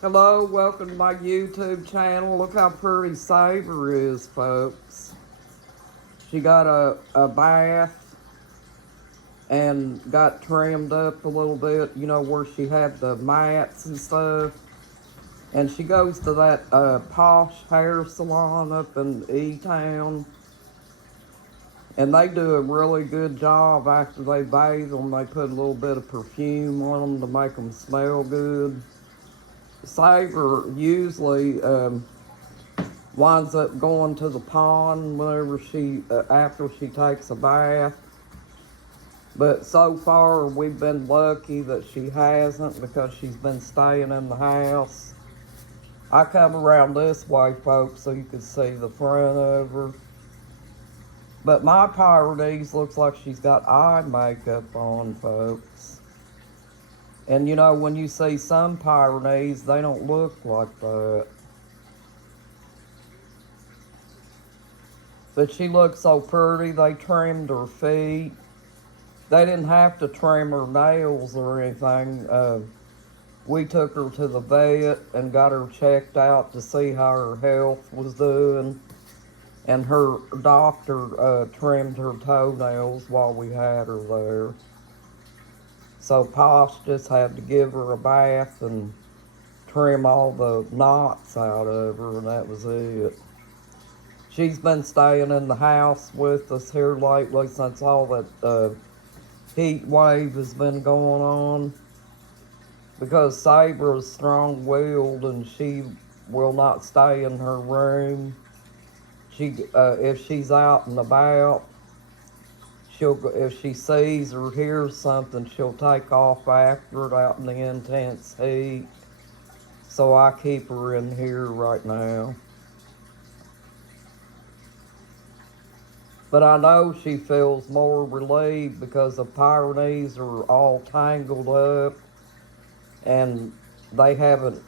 Hello, welcome to my YouTube channel. Look how pretty Saber is, folks. She got a bath and got trimmed up a little bit, where she had the mats and stuff. And she goes to that posh hair salon up in E-Town. And they do a really good job after they bathe them. They put a little bit of perfume on them to make them smell good. Saber usually winds up going to the pond whenever after she takes a bath. But so far, we've been lucky that she hasn't because she's been staying in the house. I come around this way, folks, so you can see the front of her. But my Pyrenees looks like she's got eye makeup on, folks. And when you see some Pyrenees, they don't look like that. But she looks so pretty. They trimmed her feet. They didn't have to trim her nails or anything. We took her to the vet and got her checked out to see how her health was doing. And her doctor trimmed her toenails while we had her there. So Posh just had to give her a bath and trim all the knots out of her, and that was it. She's been staying in the house with us here lately since all that heat wave has been going on. Because Saber is strong-willed and she will not stay in her room. If she's out and about, if she sees or hears something, she'll take off after it out in the intense heat. So I keep her in here right now. But I know she feels more relieved because the Pyrenees are all tangled up and they haven't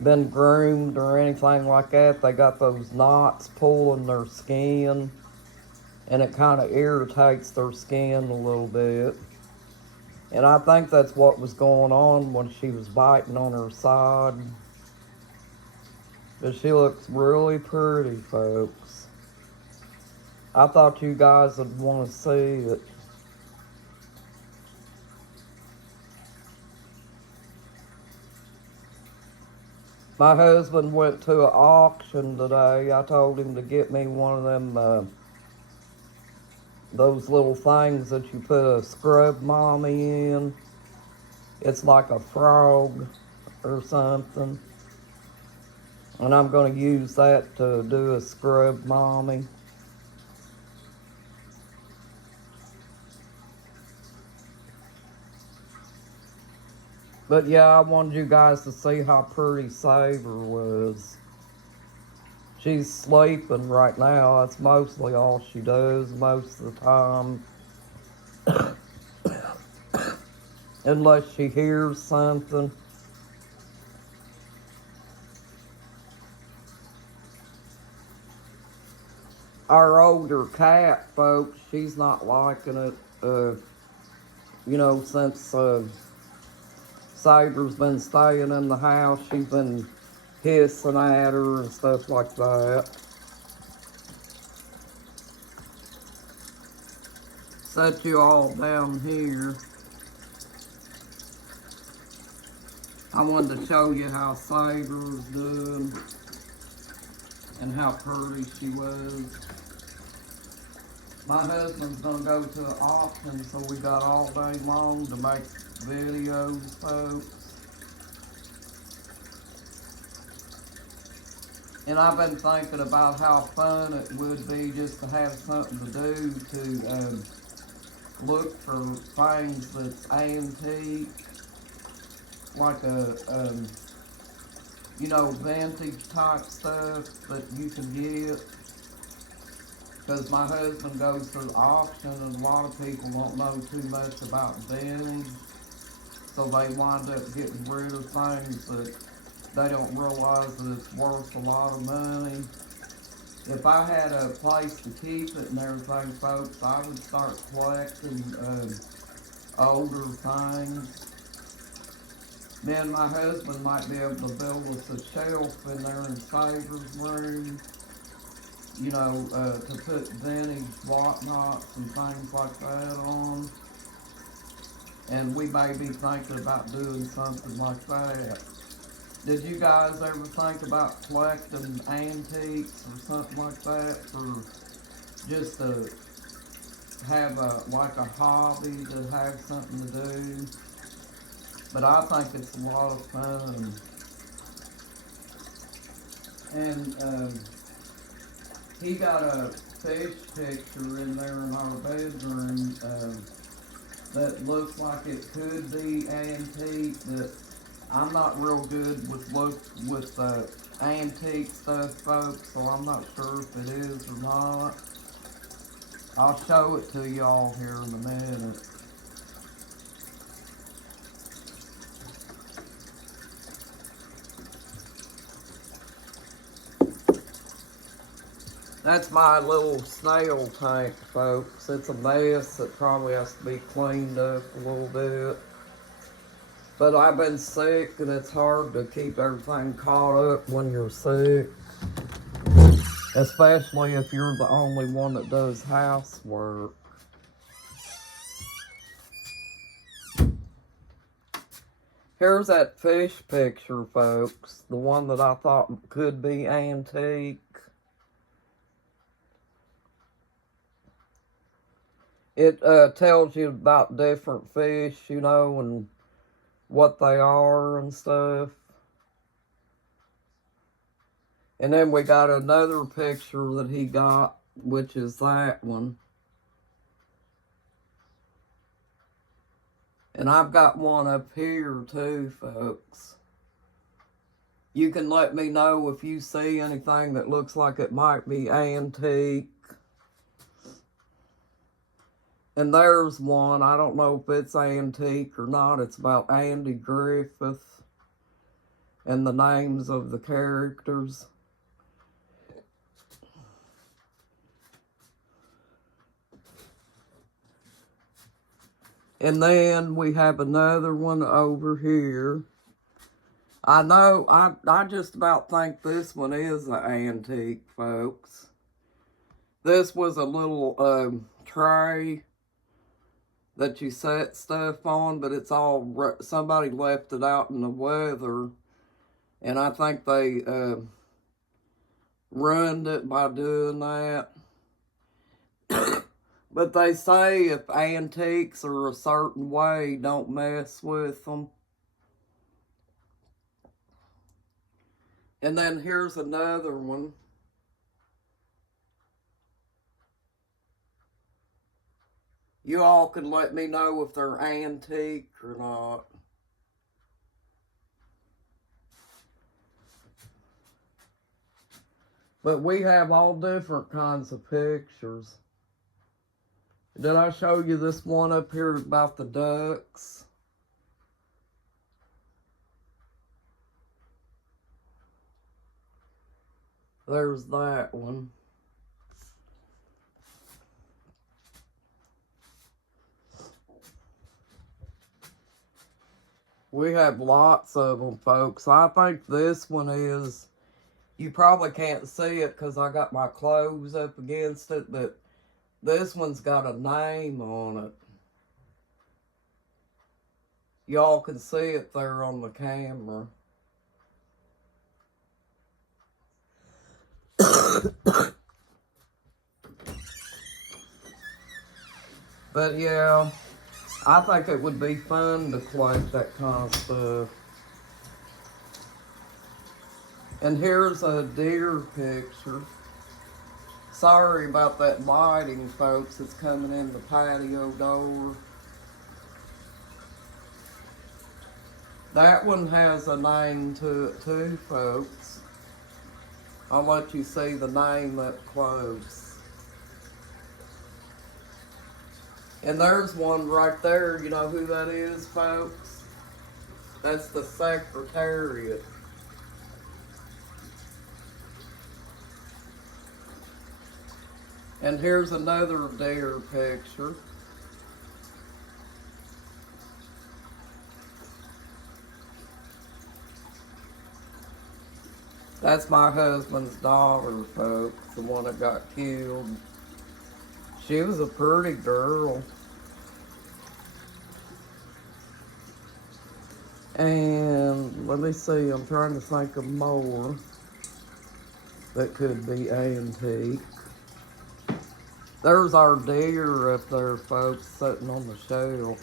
been groomed or anything like that. They got those knots pulling their skin and it kind of irritates their skin a little bit. And I think that's what was going on when she was biting on her side. But she looks really pretty, folks. I thought you guys would want to see it. My husband went to an auction today. I told him to get me one of them, those little things that you put a scrub mommy in. It's like a frog or something. And I'm going to use that to do a scrub mommy. But yeah, I wanted you guys to see how pretty Saber was. She's sleeping right now. That's mostly all she does most of the time. Unless she hears something. Our older cat, folks, she's not liking it. Since Saber's been staying in the house, she's been hissing at her and stuff like that. Set you all down here. I wanted to show you how Saber was doing and how pretty she was. My husband's gonna go to an auction, so we got all day long to make videos, folks. And I've been thinking about how fun it would be just to have something to do to look for things that's antique, like vintage type stuff that you can get. Because my husband goes to the auction and a lot of people don't know too much about vintage. So they wind up getting rid of things that they don't realize that it's worth a lot of money. If I had a place to keep it and everything, folks, I would start collecting older things. Me and my husband might be able to build us a shelf in there in Saber's room, you know, to put vintage whatnots and things like that on. And we may be thinking about doing something like that. Did you guys ever think about collecting antiques or something like that, or just to have like a hobby, to have something to do? But I think it's a lot of fun. And he got a fish picture in there in our bedroom that looks like it could be antique. That I'm not real good with antique stuff, folks, so I'm not sure if it is or not. I'll show it to y'all here in a minute. That's my little snail tank, folks. It's a mess. It probably has to be cleaned up a little bit. But I've been sick, and it's hard to keep everything caught up when you're sick. Especially if you're the only one that does housework. Here's that fish picture, folks. The one that I thought could be antique. It tells you about different fish, you know, and what they are and stuff. And then we got another picture that he got, which is that one. And I've got one up here too, folks. You can let me know if you see anything that looks like it might be antique. And there's one, I don't know if it's antique or not. It's about Andy Griffith and the names of the characters. And then we have another one over here. I know, I just about think this one is an antique, folks. This was a little tray that you set stuff on, but it's all, somebody left it out in the weather, and I think they ruined it by doing that. But they say if antiques are a certain way, don't mess with them. And then here's another one. You all can let me know if they're antique or not. But we have all different kinds of pictures. Did I show you this one up here about the ducks? There's that one. We have lots of them, folks. I think this one is, you probably can't see it because I got my clothes up against it, but this one's got a name on it. Y'all can see it there on the camera. But yeah, I think it would be fun to collect that kind of stuff. And here's a deer picture. Sorry about that lighting, folks. It's coming in the patio door. That one has a name to it too, folks. I'll let you see the name up close. And there's one right there. You know who that is, folks? That's the Secretariat. And here's another deer picture. That's my husband's daughter, folks, the one that got killed. She was a pretty girl. And let me see, I'm trying to think of more that could be antique. There's our deer up there, folks, sitting on the shelf.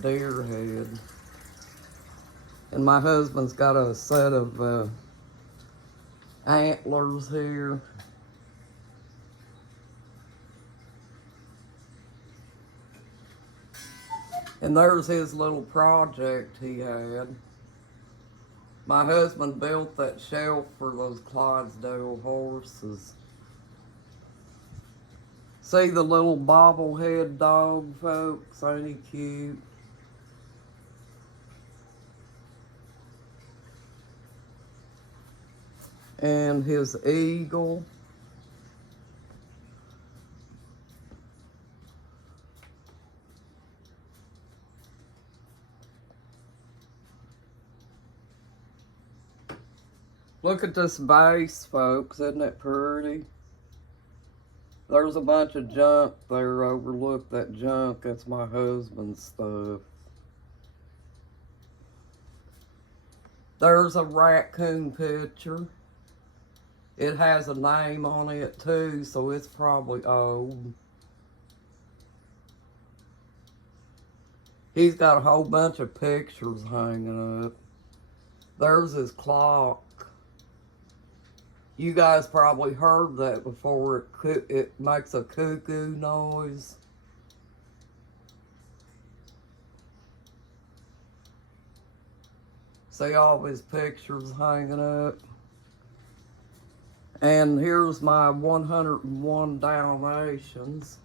Deer head. And my husband's got a set of antlers here. And there's his little project he had. My husband built that shelf for those Clydesdale horses. See the little bobblehead dog, folks? Ain't he cute? And his eagle. Look at this vase, folks. Isn't it pretty? There's a bunch of junk there. Overlook that junk. That's my husband's stuff. There's a raccoon picture. It has a name on it too, so it's probably old. He's got a whole bunch of pictures hanging up. There's his clock. You guys probably heard that before. It makes a cuckoo noise. See all his pictures hanging up. And here's my 101 Dalmatians.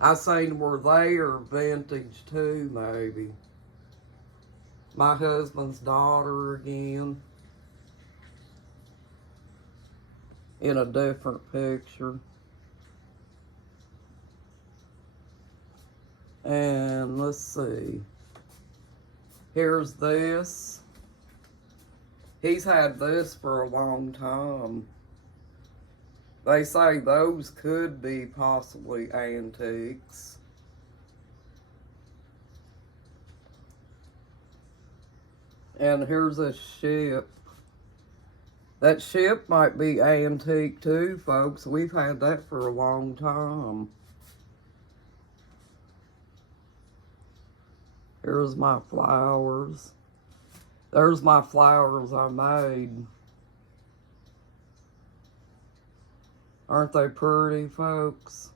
I seen where they are vintage too, maybe. My husband's daughter again. In a different picture. And let's see. Here's this. He's had this for a long time. They say those could be possibly antiques. And here's a ship. That ship might be antique too, folks. We've had that for a long time. Here's my flowers. There's my flowers I made. Aren't they pretty, folks?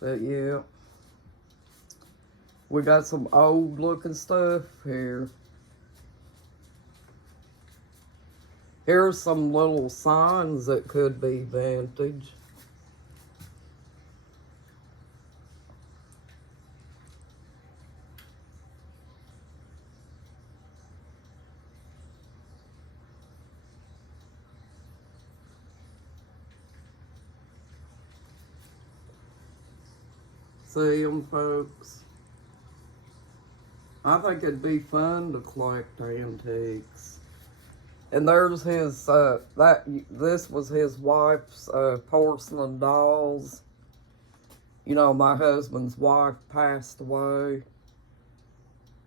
But yeah. We got some old looking stuff here. Here's some little signs that could be vintage. See them, folks? I think it'd be fun to collect antiques. And there's his, this was his wife's porcelain dolls. You know, my husband's wife passed away.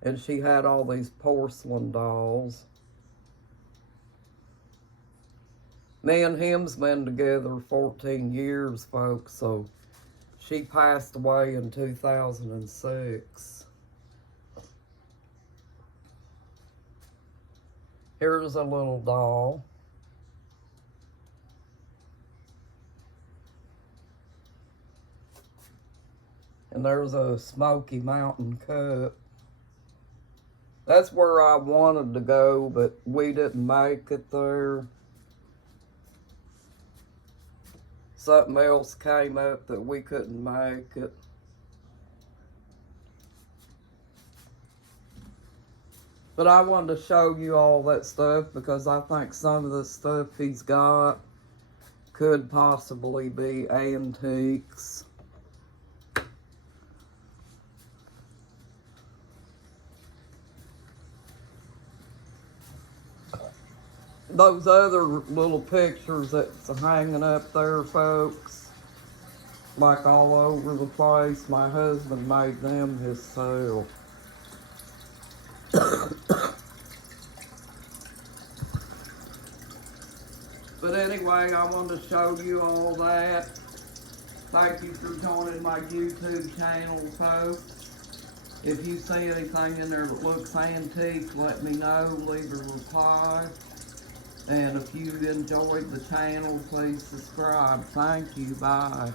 And she had all these porcelain dolls. Me and him's been together 14 years, folks, so she passed away in 2006. Here's a little doll. And there's a Smoky Mountain cup. That's where I wanted to go, but we didn't make it there. Something else came up that we couldn't make it. But I wanted to show you all that stuff because I think some of the stuff he's got could possibly be antiques. those other little pictures that's hanging up there, folks, like all over the place, my husband made them himself. But anyway, I wanted to show you all that. Thank you for joining my YouTube channel, folks. If you see anything in there that looks antique, let me know, leave a reply. And if you enjoyed the channel, please subscribe. Thank you, bye.